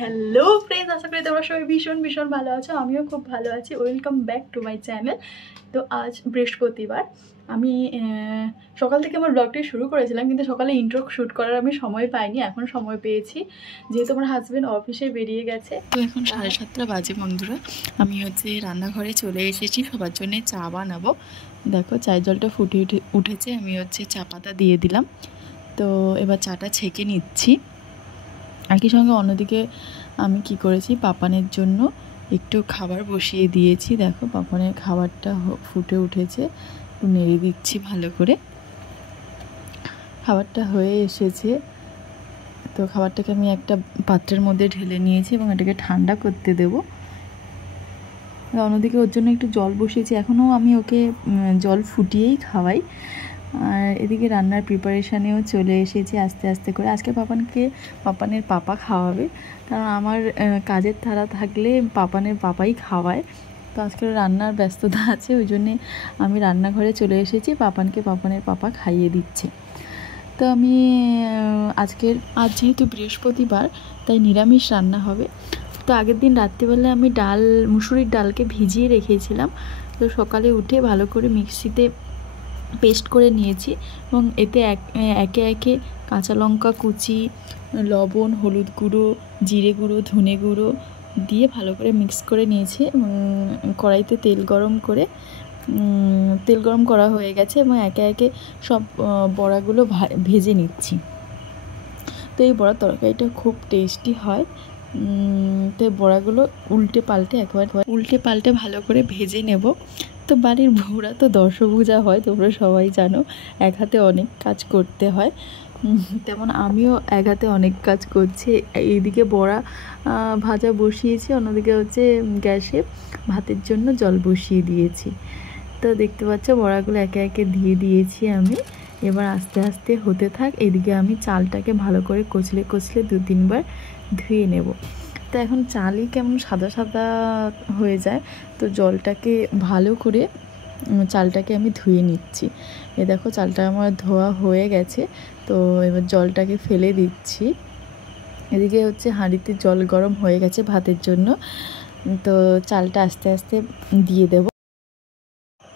Hello friends, আশা করি তোমরা সবাই ভীষণ ভীষণ ভালো আছো। আমিও খুব ভালো আছি। Welcome back to my channel. তো আজ বৃহস্পতিবার, আমি সকাল থেকে আমার ব্লগটি শুরু করেছিলাম, কিন্তু সকালে ইন্ট্রো শ্যুট করার আমি সময় পাইনি। এখন সময় পেয়েছি যেহেতু আমার হাজব্যান্ড অফিসে বেরিয়ে গেছে। তো এখন 7:30 বাজে বন্ধুরা। আমি রান্নাঘরে চলে এসেছি সবার জন্য চা বানাবো। দেখো চায়ের জলটা ফুটে উঠেছে, আমি চা পাতা দিয়ে দিলাম। তো এবার চাটা ছেঁকে নিচ্ছি। একই সঙ্গে অন্যদিকে আমি কি করেছি, পাপানের জন্য একটু খাবার বসিয়ে দিয়েছি। দেখো পাপানের খাবারটা ফুটে উঠেছে, একটু নেড়ে দিচ্ছি ভালো করে। খাবারটা হয়ে এসেছে, তো খাবারটাকে আমি একটা পাত্রের মধ্যে ঢেলে নিয়েছি এবং এটাকে ঠান্ডা করতে দেবো। অন্যদিকে ওর জন্য একটু জল বসিয়েছি, এখনও আমি ওকে জল ফুটিয়েই খাওয়াই। আর এদিকে রান্নার প্রিপারেশানেও চলে এসেছি আস্তে আস্তে করে। আজকে পাপানের পাপা খাওয়াবে, কারণ আমার কাজের তাড়া থাকলে পাপানের পাপাই খাওয়ায়। তো আজকে রান্নার ব্যস্ততা আছে, ওই জন্যে আমি রান্নাঘরে চলে এসেছি। পাপানের পাপা খাইয়ে দিচ্ছে। তো আমি আজ যেহেতু বৃহস্পতিবার, তাই নিরামিষ রান্না হবে। তো আগের দিন রাত্রিবেলায় আমি মুসুরির ডালকে ভিজিয়ে রেখেছিলাম। তো সকালে উঠে ভালো করে মিক্সিতে পেস্ট করে নিয়েছি এবং এতে একে একে কাঁচা লঙ্কা কুচি, লবণ, হলুদ গুঁড়ো, জিরে গুঁড়ো, ধনে গুঁড়ো দিয়ে ভালো করে মিক্স করে নিয়েছি। কড়াইতে তেল গরম করা হয়ে গেছে এবং একে একে সব বড়াগুলো ভেজে নিচ্ছি। তো এই বড়ার তরকারিটা খুব টেস্টি হয়। তো বড়াগুলো উল্টে পাল্টে ভালো করে ভেজে নেব। তো বাড়ির বউরা তো দশভুজা হয়, তোমরা সবাই জানো। এক হাতে অনেক কাজ করতে হয়, তেমন আমিও এক হাতে অনেক কাজ করছি। এইদিকে বড়া ভাজা বসিয়েছি, অন্যদিকে গ্যাসে ভাতের জন্য জল বসিয়ে দিয়েছি। তো দেখতে পাচ্ছ বড়াগুলো একে একে দিয়ে দিয়েছি আমি। এবার আস্তে আস্তে হতে থাক। এদিকে আমি চালটাকে ভালো করে কচলে 2-3 বার ধুয়ে নেব। তো এখন চালই কেমন সাদা সাদা হয়ে যায়, তো জলটাকে ভালো করে চালটাকে আমি ধুয়ে নিচ্ছি। এ দেখো চালটা আমার ধোয়া হয়ে গেছে। তো এবার জলটাকে ফেলে দিচ্ছি। এদিকে হাঁড়িতে জল গরম হয়ে গেছে ভাতের জন্য। তো চালটা আস্তে আস্তে দিয়ে দেব।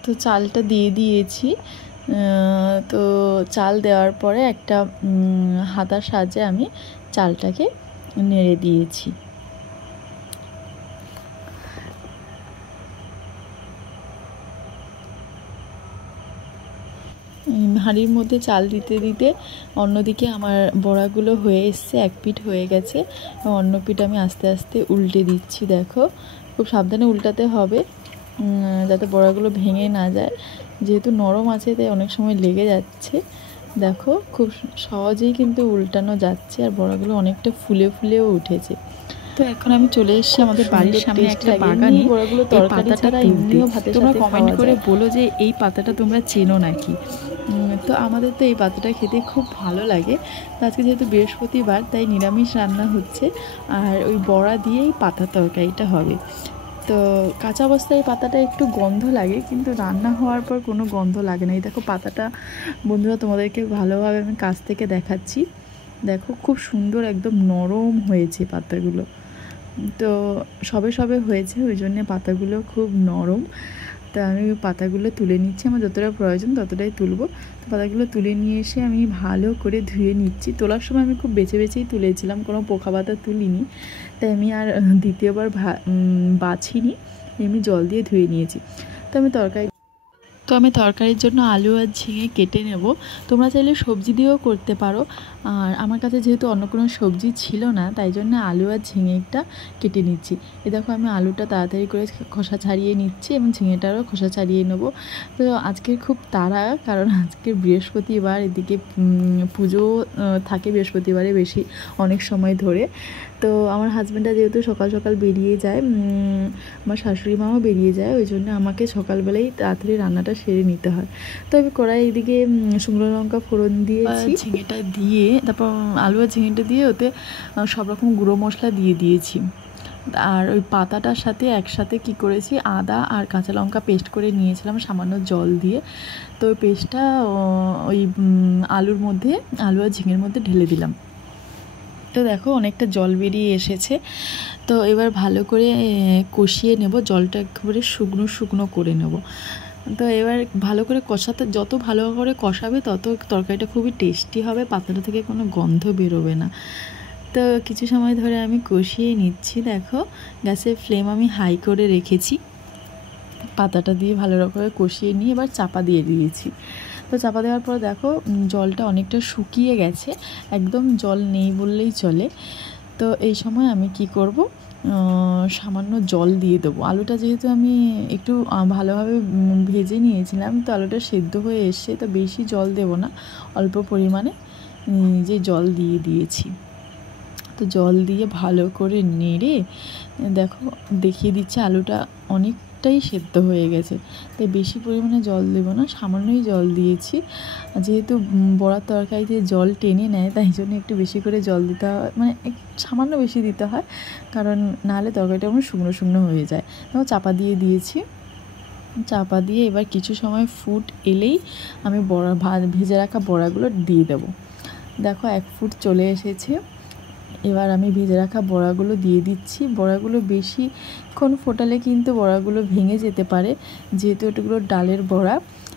তো চালটা দিয়ে দিয়েছি। তো চাল দেওয়ার পরে একটা হাতার সাহায্যে আমি চালটাকে নেড়ে দিয়েছি। হাঁড়ির মধ্যে চাল দিতে দিতে অন্যদিকে আমার বড়াগুলো হয়ে এসছে, এক পিঠ হয়ে গেছে, অন্য পিঠ আমি আস্তে আস্তে উল্টে দিচ্ছি। দেখো খুব সাবধানে উল্টাতে হবে যাতে বড়াগুলো ভেঙে না যায়, যেহেতু নরম আছে তাই অনেক সময় লেগে যাচ্ছে। দেখো খুব সহজেই কিন্তু উল্টানো যাচ্ছে, আর বড়াগুলো অনেকটা ফুলেও উঠেছে। তো এখন আমি চলে এসেছি আমাদের বাড়ির সামনে একটা বাগানে। এই পাতাটা এমনিও ভাতের সাথে তোমরা কমেন্ট করে বলো যে এই পাতাটা তোমরা চেনো নাকি। তো আমাদের তো এই পাতাটা খেতে খুব ভালো লাগে। তো আজকে যেহেতু বৃহস্পতিবার, তাই নিরামিষ রান্না হচ্ছে, আর ওই বড়া দিয়েই পাতা তরকারিটা হবে। তো কাঁচা অবস্থায় এই পাতাটা একটু গন্ধ লাগে, কিন্তু রান্না হওয়ার পর কোনো গন্ধ লাগে না। এই দেখো পাতাটা বন্ধুরা তোমাদেরকে ভালোভাবে আমি কাছ থেকে দেখাচ্ছি। দেখো খুব সুন্দর একদম নরম হয়েছে পাতাগুলো। তো সবে হয়েছে, ওই জন্যে পাতাগুলো খুব নরম। তো আমি পাতাগুলো তুলে নিচ্ছি, আমার যতটা প্রয়োজন ততটাই তুলবো। তো পাতাগুলো তুলে নিয়ে এসে আমি ভালো করে ধুয়ে নিচ্ছি। তোলার সময় আমি খুব বেছেই তুলেছিলাম, কোনো পোকা পাতা তুলিনি, তাই আমি আর দ্বিতীয়বার বাছিনি, এমনি জল দিয়ে ধুয়ে নিয়েছি। তো আমি তরকারির জন্য আলু আর ঝিঙে কেটে নেব। তোমরা চাইলে সবজি দিয়েও করতে পারো, আর আমার কাছে যেহেতু অন্য কোনো সবজি ছিল না, তাই জন্য আলু আর ঝিঙেটা কেটে নিচ্ছি। এ দেখো আমি আলুটা তাড়াতাড়ি করে খোসা ছাড়িয়ে নিচ্ছি এবং ঝিঙেটারও খোসা ছাড়িয়ে নেব। তো আজকের খুব তাড়া, কারণ আজকে বৃহস্পতিবার, এদিকে পুজো থাকে বৃহস্পতিবারে বেশি অনেক সময় ধরে। তো আমার হাজব্যান্ডটা যেহেতু সকাল সকাল বেরিয়ে যায়, আমার শাশুড়ি মাও বেরিয়ে যায়, ওই জন্য আমাকে সকালবেলাই তাড়াতাড়ি রান্নাটা সেরে নিতে হয়। তো আমি কড়াই এদিকে শুকনো লঙ্কা ফোড়ন দিয়েছি, ঝিঙেটা দিয়ে, তারপর আলু আর ঝিঙেটা দিয়ে ওতে সব রকম গুঁড়ো মশলা দিয়ে দিয়েছি। আর ওই পাতাটার সাথে একসাথে কি করেছি, আদা আর কাঁচা লঙ্কা পেস্ট করে নিয়েছিলাম সামান্য জল দিয়ে। তো ওই পেস্টটা ওই আলু আর ঝিঙের মধ্যে ঢেলে দিলাম। তো দেখো অনেকটা জল বেরিয়ে এসেছে। তো এবার ভালো করে কষিয়ে নেব, জলটা একেবারে শুকনো শুকনো করে নেব। তো এবার ভালো করে কষাতে, যত ভালো করে কষাবে তত তরকারিটা খুবই টেস্টি হবে, পাতাটা থেকে কোনো গন্ধ বেরোবে না। তো কিছু সময় ধরে আমি কষিয়ে নিচ্ছি। দেখো গ্যাসের ফ্লেম আমি হাই করে রেখেছি, পাতাটা দিয়ে ভালো রকমের কষিয়ে নিয়ে এবার চাপা দিয়ে দিয়েছি। তো চাপা দেওয়ার পর দেখো জলটা অনেকটা শুকিয়ে গেছে, একদম জল নেই বললেই চলে। তো এই সময় আমি কি করব, সামান্য জল দিয়ে দেবো। আলুটা যেহেতু আমি একটু ভালোভাবে ভেজে নিয়েছিলাম, তো আলুটা সেদ্ধ হয়ে এসছে, তো বেশি জল দেব না, অল্প পরিমাণে যে জল দিয়ে দিয়েছি। তো জল দিয়ে ভালো করে নেড়ে দেখো দেখিয়ে দিচ্ছে আলুটা অনেকটাই সেদ্ধ হয়ে গেছে। তাই বেশি পরিমাণে জল দেবো না, সামান্যই জল দিয়েছি। যেহেতু বড়ার তরকারিতে জল টেনে নেয়, তাই জন্য একটু বেশি করে জল দিতে হয়, মানে সামান্য বেশি দিতে হয়, কারণ নাহলে তরকারিটা আমার শুকনো শুকনো হয়ে যায়। তো চাপা দিয়ে দিয়েছি। চাপা দিয়ে এবার কিছু সময় ফুট এলেই আমি ভেজে রাখা বড়াগুলো দিয়ে দেবো। দেখো 1 ফুট চলে এসেছে। এবার আমি ভেজে রাখা বড়াগুলো দিয়ে দিচ্ছি। বড়াগুলো বেশিক্ষণ ফোটালে কিন্তু বড়াগুলো ভেঙে যেতে পারে, যেহেতু ওটাগুলো ডালের বড়া,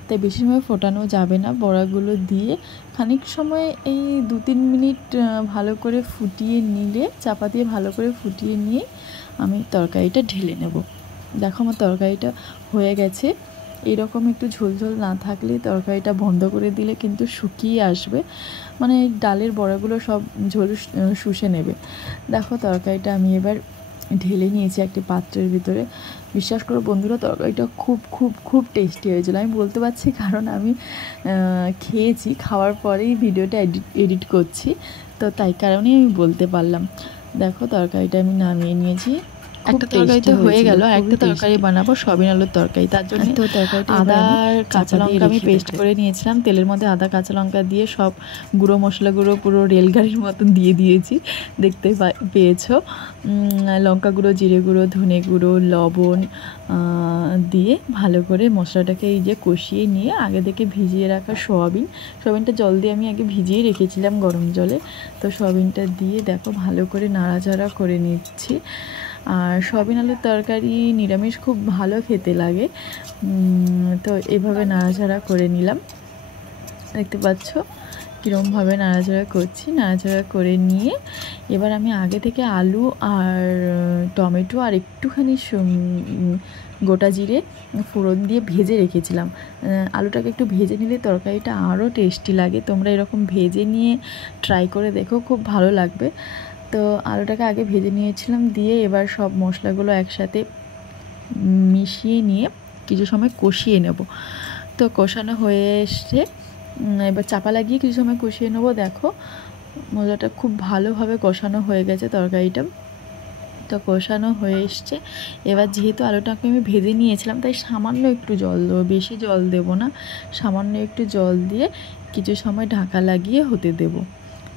তাই বেশি সময় ফোটানো যাবে না। বড়াগুলো দিয়ে খানিক সময় এই 2-3 মিনিট ভালো করে ফুটিয়ে নিলে, চাপা দিয়ে ভালো করে ফুটিয়ে নিয়ে আমি তরকারিটা ঢেলে নেব। দেখো আমার তরকারিটা হয়ে গেছে। এরকম একটু ঝোল না থাকলে তরকারিটা বন্ধ করে দিলে কিন্তু শুকিয়ে আসবে, মানে ডালের বড়াগুলো সব ঝোল শুষে নেবে। দেখো তরকারিটা আমি এবার ঢেলে নিয়েছি একটি পাত্রের ভিতরে। বিশ্বাস করো বন্ধুরা, তরকারিটা খুব খুব খুব টেস্টি হয়েছিল। আমি বলতে পারছি কারণ আমি খেয়েছি, খাওয়ার পরেই ভিডিওটা এডিট করছি, তো তাই কারণেই আমি বলতে পারলাম। দেখো তরকারিটা আমি নামিয়ে নিয়েছি। একটা তরকারি তো হয়ে গেল, একটা তরকারি বানাবো সয়াবিন আলুর তরকারি। তার জন্য তো তরকারিটা আদা আর কাঁচা লঙ্কা আমি পেস্ট করে নিয়েছিলাম। তেলের মধ্যে আদা কাঁচা লঙ্কা দিয়ে সব গুঁড়ো মশলাগুলো পুরো রেলগাড়ির মতন দিয়ে দিয়েছি, দেখতে পেয়েছো। লঙ্কা গুঁড়ো, জিরে গুঁড়ো, ধনে গুঁড়ো, লবণ দিয়ে ভালো করে মশলাটাকে এই যে কষিয়ে নিয়ে আগে থেকে ভিজিয়ে রাখা সয়াবিনটা জল দিয়ে আমি আগে ভিজিয়ে রেখেছিলাম গরম জলে। তো সয়াবিনটা দিয়ে দেখো ভালো করে নাড়াচাড়া করে নিচ্ছি। আর সয়াবিন আলুর তরকারি নিরামিষ খুব ভালো খেতে লাগে। তো এভাবে নাড়াচাড়া করে নিলাম, দেখতে পাচ্ছ কীরকমভাবে নাড়াচাড়া করছি। নাড়াচাড়া করে নিয়ে এবার আমি আগে থেকে আলু আর টমেটো আর একটুখানি গোটা জিরে ফোড়ন দিয়ে ভেজে রেখেছিলাম। আলুটাকে একটু ভেজে নিলে তরকারিটা আরও টেস্টি লাগে। তোমরা এরকম ভেজে নিয়ে ট্রাই করে দেখো, খুব ভালো লাগবে। তো আলুটাকে আগে ভেজে নিয়েছিলাম, দিয়ে এবার সব মশলাগুলো একসাথে মিশিয়ে নিয়ে কিছু সময় কষিয়ে নেব। তো কষানো হয়ে এসছে, এবার চাপা লাগিয়ে কিছু সময় কষিয়ে নেবো। দেখো মশলাটা খুব ভালোভাবে কষানো হয়ে গেছে তরকারিটা। তো কষানো হয়ে এসছে। এবার যেহেতু আলুটাকে আমি ভেজে নিয়েছিলাম, তাই সামান্য একটু জল দেবো, বেশি জল দেবো না, সামান্য একটু জল দিয়ে কিছু সময় ঢাকা লাগিয়ে হতে দেবো।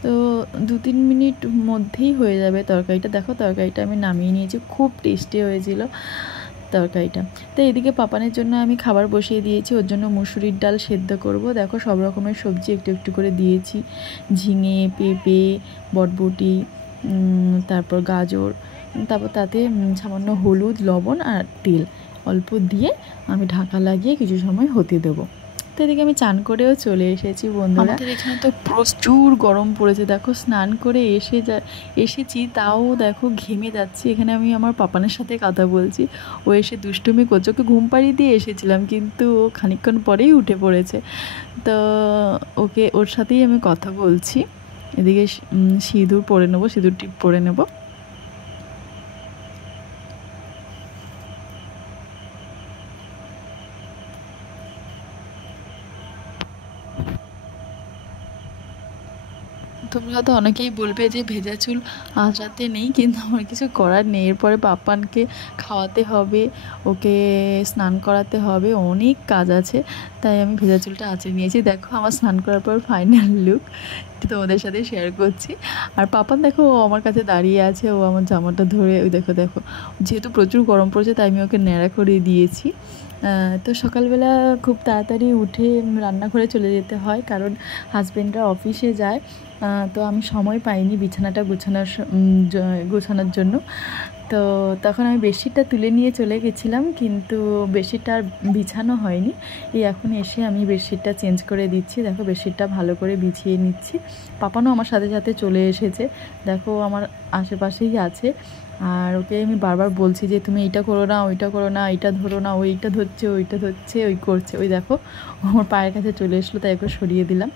তো 2-3 মিনিট মধ্যেই হয়ে যাবে তরকারিটা। দেখো তরকারিটা আমি নামিয়ে নিয়েছি, খুব টেস্টি হয়েছিল তরকারিটা। তো এদিকে পাপানের জন্য আমি খাবার বসিয়ে দিয়েছি, ওর জন্য মুসুরির ডাল সেদ্ধ করব। দেখো সব রকমের সবজি একটু একটু করে দিয়েছি, ঝিঙে, পেঁপে, বটবটি, তারপর গাজর, তারপর তাতে সামান্য হলুদ, লবণ আর তেল অল্প দিয়ে আমি ঢাকা লাগিয়ে কিছু সময় হতে দেবো। তো এদিকে আমি চান করেও চলে এসেছি বন্ধুরা। আমাদের এখানে তো প্রচুর গরম পড়েছে। দেখো স্নান করে এসেছি, তাও দেখো ঘেমে যাচ্ছি। এখানে আমি আমার পাপানের সাথে কথা বলছি, ও এসে দুষ্টুমি করছে। ওকে ঘুম পাড়িয়ে দিয়ে এসেছিলাম, কিন্তু ও খানিকক্ষণ পরেই উঠে পড়েছে। তো ওর সাথেই আমি কথা বলছি। এদিকে সিঁদুর পরে নেবো, সিঁদুর টিপ পরে নেবো। তোমরা তো অনেকেই বলবে যে ভেজা চুল আঁচড়াতে নেই, কিন্তু আমার কিছু করার নেই। এরপরে পাপানকে খাওয়াতে হবে, ওকে স্নান করাতে হবে, অনেক কাজ আছে, তাই আমি ভেজা চুলটা আঁচড়ে নিয়েছি। দেখো আমার স্নান করার পর ফাইনাল লুক তোমাদের সাথে শেয়ার করছি। আর পাপান দেখো ও আমার কাছে দাঁড়িয়ে আছে, ও আমার জামাটা ধরে, ওই দেখো যেহেতু প্রচুর গরম পড়েছে তাই আমি ওকে ন্যাড়া করে দিয়েছি। তো সকালবেলা খুব তাড়াতাড়ি উঠে রান্নাঘরে চলে যেতে হয়, কারণ হাজব্যান্ডরা অফিসে যায়। তো আমি সময় পাইনি বিছানাটা গোছানোর জন্য। তো তখন আমি বেডশিটটা তুলে নিয়ে চলে গেছিলাম, কিন্তু বেডশিটটা আর বিছানো হয়নি। এই এখন এসে আমি বেডশিটটা চেঞ্জ করে দিচ্ছি। দেখো বেডশিটটা ভালো করে বিছিয়ে নিচ্ছি। পাপানও আমার সাথে সাথে চলে এসেছে, দেখো আমার আশেপাশেই আছে। আর ওকে আমি বারবার বলছি যে তুমি এইটা করো না, ওইটা করো না, এইটা ধরো না, ওইটা ধরছে, ওইটা ধরছে, ওই করছে। ওই দেখো আমার পায়ের কাছে চলে এসলো, তাই একটু সরিয়ে দিলাম।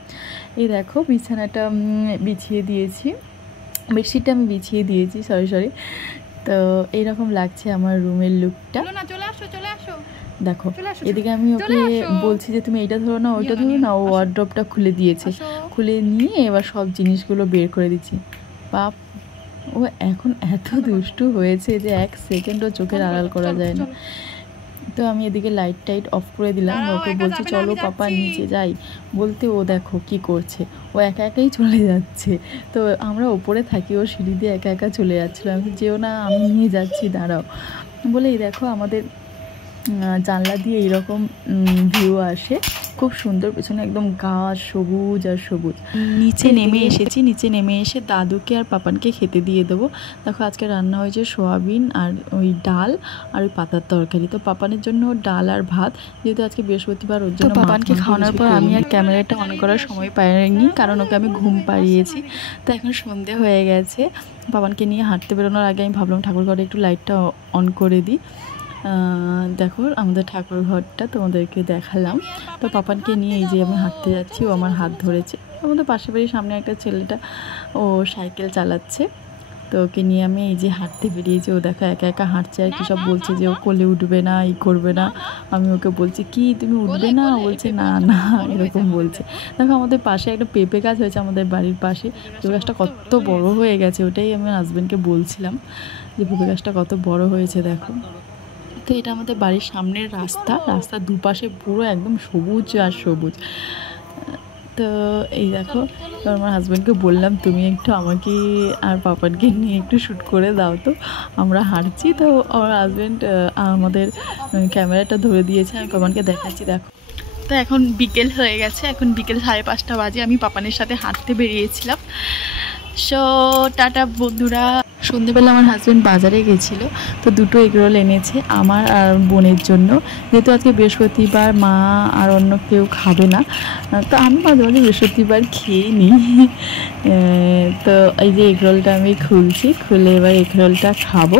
এই দেখো বিছানাটা বিছিয়ে দিয়েছি, বেডশিটটা আমি বিছিয়ে দিয়েছি, সরি। তো এইরকম লাগছে আমার রুমের লুকটা। দেখো এদিকে আমি ওকে বলছি যে তুমি এইটা ধরো না, ওইটা ধরো না, ও ওয়ার্ড্রপটা খুলে দিয়েছে। খুলে নিয়ে এবার সব জিনিসগুলো বের করে দিচ্ছি। বাপ, ও এখন এত দুষ্টু হয়েছে যে এক সেকেন্ডও চোখের আড়াল করা যায় না। তো আমি এদিকে লাইট টাইট অফ করে দিলাম, ওকে বলছি চলো পাপা নিচে যাই বলতে, ও দেখো কি করছে, ও একা একাই চলে যাচ্ছে। তো আমরা ওপরে থাকি, ও সিঁড়ি দিয়ে একা একা চলে যাচ্ছিলো। আমি যেও না, আমি নিয়ে যাচ্ছি, দাঁড়াও বলে। এই দেখো আমাদের জানলা দিয়ে এইরকম ভিউ আসে, খুব সুন্দর। পেছনে একদম গাছ, সবুজ আর সবুজ। নিচে নেমে এসেছি, নিচে নেমে এসে দাদুকে আর পাপানকে খেতে দিয়ে দেবো। দেখো আজকে রান্না হয়েছে সোয়াবিন আর ওই ডাল আর ওই পাতার তরকারি। তো পাপানের জন্য ডাল আর ভাত, যেহেতু আজকে বৃহস্পতিবার, ওর জন্য পাপানকে খাওয়ানোর পর আমি আর ক্যামেরাটা অন করার সময় পাইনি, কারণ ওকে আমি ঘুম পাড়িয়েছি। তো এখন সন্ধে হয়ে গেছে, পাপানকে নিয়ে হাঁটতে বেরোনোর আগে আমি ভাবলাম ঠাকুর ঘরে একটু লাইটটা অন করে দিই। দেখো আমাদের ঠাকুর ঘরটা তোমাদেরকে দেখালাম। তো পাপানকে নিয়ে এই যে আমি হাঁটতে যাচ্ছি, ও আমার হাত ধরেছে। আমাদের পাশের বাড়ির সামনে একটা ছেলেটা, ও সাইকেল চালাচ্ছে। তো ওকে নিয়ে আমি এই যে হাঁটতে বেরিয়েছি। ও দেখো একা একা হাঁটছে আর কী সব বলছে যে ও কোলে উঠবে না, ই করবে না। আমি ওকে বলছি কি তুমি উঠবে না, বলছে না না, এরকম বলছে। দেখো আমাদের পাশে একটা পেঁপে গাছ হয়েছে, আমাদের বাড়ির পাশে। পেঁপে গাছটা কত বড় হয়ে গেছে, ওটাই আমি হাজব্যান্ডকে বলছিলাম যে পেঁপে গাছটা কত বড় হয়েছে দেখো। তো এটা আমাদের বাড়ির সামনের রাস্তার দুপাশে পুরো একদম সবুজ আর সবুজ। তো এই দেখো আমার হাজব্যান্ডকে বললাম তুমি একটু আমাকে আর পাপানকে নিয়ে একটু শ্যুট করে দাও, তো আমরা হাঁটছি। তো আমার হাজব্যান্ড আমাদের ক্যামেরাটা ধরে দিয়েছে, আমি পাপানকে দেখাচ্ছি দেখো। তো এখন বিকেল হয়ে গেছে, এখন বিকেল 5:30 বাজে। আমি পাপানের সাথে হাঁটতে বেরিয়েছিলাম। সো টাটা বন্ধুরা। সন্ধেবেলা আমার হাজব্যান্ড বাজারে গেছিলো, তো 2টো এগরোল এনেছে আমার আর বোনের জন্য। যেহেতু আজকে বৃহস্পতিবার, মা আর অন্য কেউ খাবে না, তো আমি মাঝে মাঝে বৃহস্পতিবার খেয়ে নিই। তো এই যে এগরোলটা আমি খুলে এবার এগরোলটা খাবো।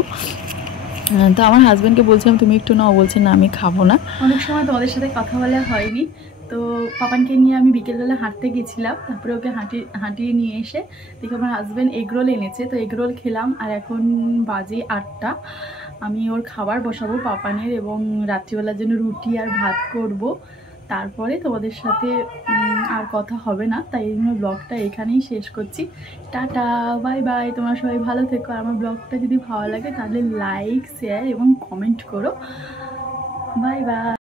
তো আমার হাজব্যান্ডকে বলছিলাম তুমি একটু নাও, বলছে না আমি খাবো না। অনেক সময় তোমাদের সাথে কথা বলা হয়নি। তো পাপানকে নিয়ে আমি বিকেলবেলা হাঁটতে গেছিলাম, তারপরে ওকে হাঁটিয়ে নিয়ে এসে দেখি আমার হাজব্যান্ড এগরোল এনেছে। তো এগরোল খেলাম, আর এখন বাজে 8টা। আমি ওর খাবার বসাবো পাপানের, এবং রাত্রিবেলার জন্য রুটি আর ভাত করব। তারপরে তোমাদের সাথে আর কথা হবে না, তাই জন্য ব্লগটা এখানেই শেষ করছি। Tata, bye bye. তোমরা সবাই ভালো থেকো। আর আমার ব্লগটা যদি ভালো লাগে তাহলে লাইক, শেয়ার এবং কমেন্ট করো। Bye bye.